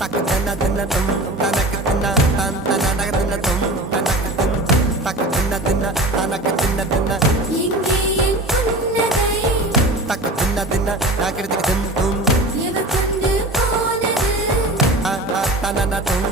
தக்கு தன்ன தின்ன தும் தனக்கு தின்ன தன் தனக தின்ன தும் தனக்கு தின் தக்கு தின்ன தின்ன தனக்கு தின்ன தின்ன எங்கே என் புன்னகை தக்கு தின்ன தின்ன நாக்கிடத்துக்கு தின் தும் எவர் கொண்டு போனது தனன தும்